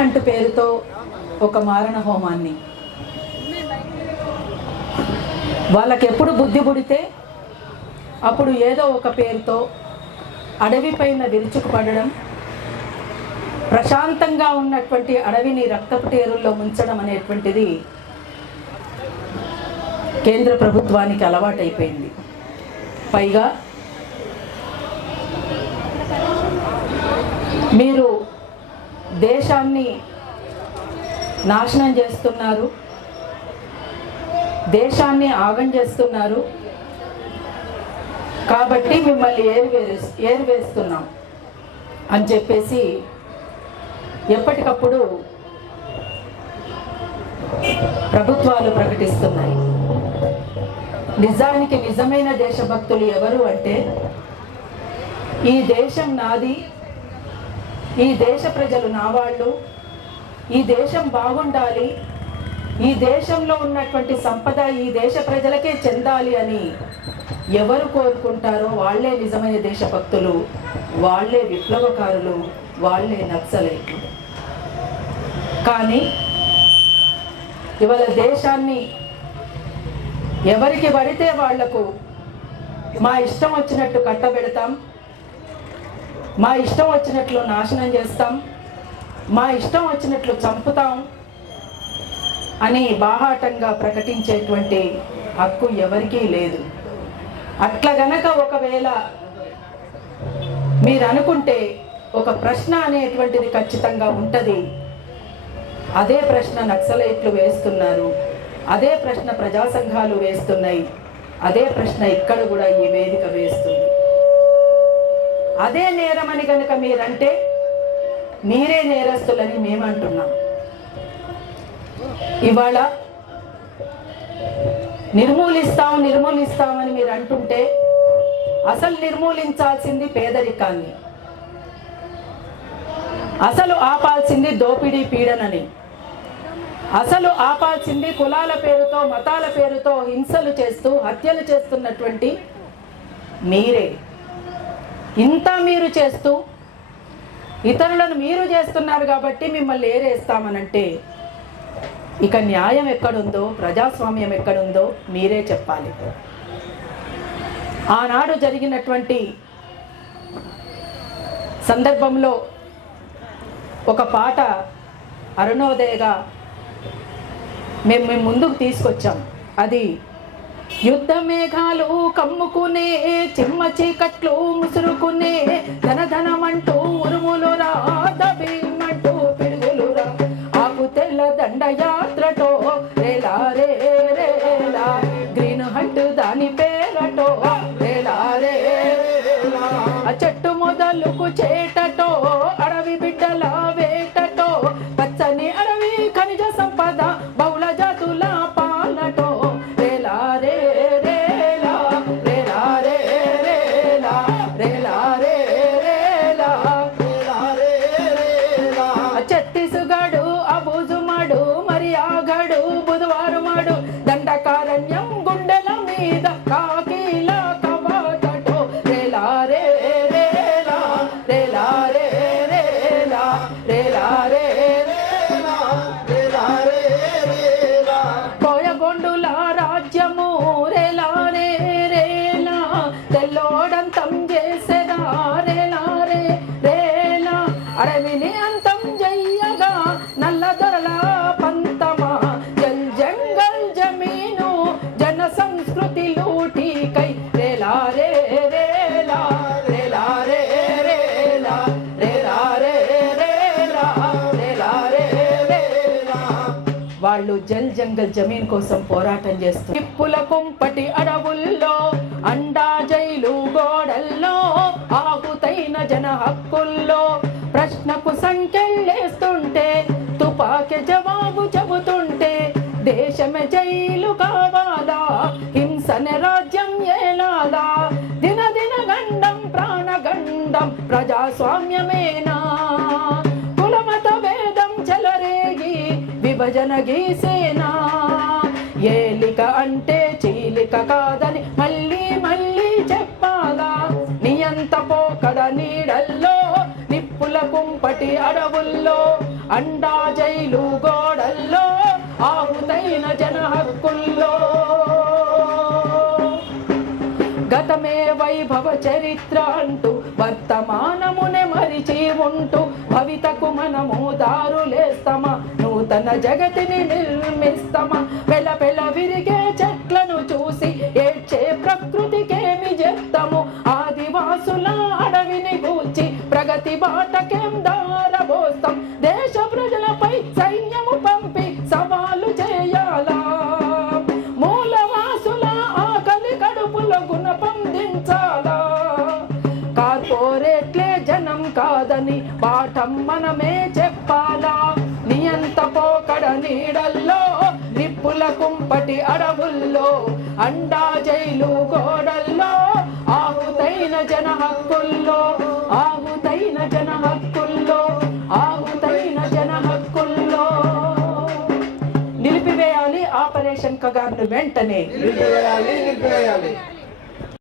Hunt పేరుతో ఒక మారణ హోమాన్ని, వాళ్ళకి ఎప్పుడు బుద్ధి పుడితే అప్పుడు ఏదో ఒక పేరుతో అడవి పైన విరుచుకుపడడం, ప్రశాంతంగా ఉన్నటువంటి అడవిని రక్తపు టేరుల్లో ముంచడం అనేటువంటిది కేంద్ర ప్రభుత్వానికి అలవాటైపోయింది. పైగా మీరు దేశాన్ని నాశనం చేస్తున్నారు, దేశాన్ని ఆగం చేస్తున్నారు, కాబట్టి మిమ్మల్ని ఏరివేస్తున్నాం అని చెప్పేసి ఎప్పటికప్పుడు ప్రభుత్వాలు ప్రకటిస్తున్నాయి. నిజానికి నిజమైన దేశభక్తులు ఎవరు అంటే, ఈ దేశం నాది, ఈ దేశ ప్రజలు నా వాళ్ళు, ఈ దేశం బాగుండాలి, ఈ దేశంలో ఉన్నటువంటి సంపద ఈ దేశ ప్రజలకే చెందాలి అని ఎవరు కోరుకుంటారో వాళ్ళే నిజమైన దేశభక్తులు, వాళ్ళే విప్లవకారులు, వాళ్ళే నక్సలైట్లు. కానీ ఇవాళ దేశాన్ని ఎవరికి పడితే వాళ్లకు మా ఇష్టం వచ్చినట్టు కట్టబెడతాం, మా ఇష్టం వచ్చినట్లు నాశనం చేస్తాం, మా ఇష్టం వచ్చినట్లు చంపుతాం అని బాహాటంగా ప్రకటించేటువంటి హక్కు ఎవరికీ లేదు. అట్లా గనక ఒకవేళ మీరు అనుకుంటే ఒక ప్రశ్న అనేటువంటిది ఖచ్చితంగా ఉంటుంది. అదే ప్రశ్న నక్సలైట్లు వేస్తున్నారు, అదే ప్రశ్న ప్రజా సంఘాలు వేస్తున్నాయి, అదే ప్రశ్న ఇక్కడ కూడా ఈ వేదిక వేస్తుంది. అదే నేరమని కనుక మీరంటే మీరే నేరస్తులని మేమంటున్నాం. ఇవాళ నిర్మూలిస్తామని మీరు అంటుంటే అసలు నిర్మూలించాల్సింది పేదరికాన్ని, అసలు ఆపాల్సింది దోపిడీ పీడనని, అసలు ఆపాల్సింది కులాల పేరుతో మతాల పేరుతో హింసలు చేస్తూ హత్యలు చేస్తున్నటువంటి మీరే. ఇంత మీరు చేస్తూ ఇతరులను మీరు చేస్తున్నారు కాబట్టి మిమ్మల్ని ఏరేస్తామనంటే ఇక న్యాయం ఎక్కడుందో, ప్రజాస్వామ్యం ఎక్కడుందో మీరే చెప్పాలి. ఆనాడు జరిగినటువంటి సందర్భంలో ఒక పాట అరుణోదయగా మేము ముందుకు తీసుకొచ్చాం. అది యుద్ధ మేఘాలు కమ్ముకునే, చిమ్మ చీకట్లు ముసురుకునే, ధనధనమంటూ ఉరుములు రా, దబీమంటూ పిడుగులు రా, ఆకు తెల్ల దండయాత్రటో రేలా రే రేలా, గ్రీన్ హంట్ దాని పేరటో రేలా రే రేలా, చెట్టు మొదలుకు చేటటో అడవి బిడ్డల వేటటో, పచ్చని అడవి ఖనిజ సంపద బహుళ జాతుల పాలటో రేలా రే రేలా, రేలా రే రేలా, రేలా రే రేలా, రేలా రే రేలా, ఛత్తీసుగఢు అబూజుమాడు మరి ఆగడు బుధవారు మాడు, దండకారణ్యం గుండెల మీద కాకీల కవాటటో రేలా రే రేలా, రేలా రే రేలా, రేలా రే రేలా, రేలా రే రేలా, కోయగొండుల రాజ్యము రేలా రే రేలా, తెల్లోడంతం చేసేదా రేలా రే రేలా, అడవిని అంతం చెయ్యగా నల్ల దొరల పంతమా, జల్ జంగల్ జమీను జన సంస్కృతి లూటికై రేలా రే రేలా, రేలా రే రేలా, రేలా రే రేలా, రేలా రే రేలా. వాళ్ళు జల్ జంగల్ జమీన్ కోసం పోరాటం చేస్తారు. తిప్పుల కుంపటి అడవుల్లో, అండా జైలు గోడల్లో, ఆహుతైన జన హక్కుల్లో ప్రశ్నకు సంఖ్యలేస్తుంటే, తుపాకి జవాబు చెబుతుంటే, దేశమే జైలు కావాలా, హింసనే రాజ్యం ఏలాలా, దినదిన గండం ప్రాణగండం ప్రజాస్వామ్యమేనా, కులమత భేదం చెలరేగి విభజన గీసేనా, ఏలిక అంటే చీలిక కాదని మళ్ళీ మళ్ళీ చెప్పాలా, నియంత పోకడ నీడల్లో నిప్పుల కుంపటి అడవుల్లో, అండా జైలు గోడల్లో ఆహుతైన జన హక్కుల్లో గతమే వైభవ చరిత్ర అంటూ వర్తమానమునే మరిచి ఉంటూ భవితకు మనము దారులేస్తమా నూతన జగతిని నిర్మిస్తమా పెల విరిగే చెట్లను చూసి ఏడ్చే ప్రకృతికేమి చెప్తాము ఆదివాసుల అడవిని గూర్చి ప్రగతి బాటకేం దారబోస్తాం దేశ ప్రజలపై సైన్యము పంపి సవాలు చేయాలా మూలవాసుల ఆకలి కడుపులో గుణపొందించాలా కార్పొరేట్లే జనం కాదని పాఠం మనమే చెప్పాలా నియంత పోకడ నీడల్లో నిప్పుల కుంపటి అడవుల్లో అండా జైలు గోడల్లో ఆహుతైన జన హక్కుల్లో ఆహుతైన జన హక్కుల్లో ఆహుతైన జన హక్కుల్లో నిలిపివేయాలి ఆపరేషన్ కగార్ను వెంటనే నిలిపివేయాలి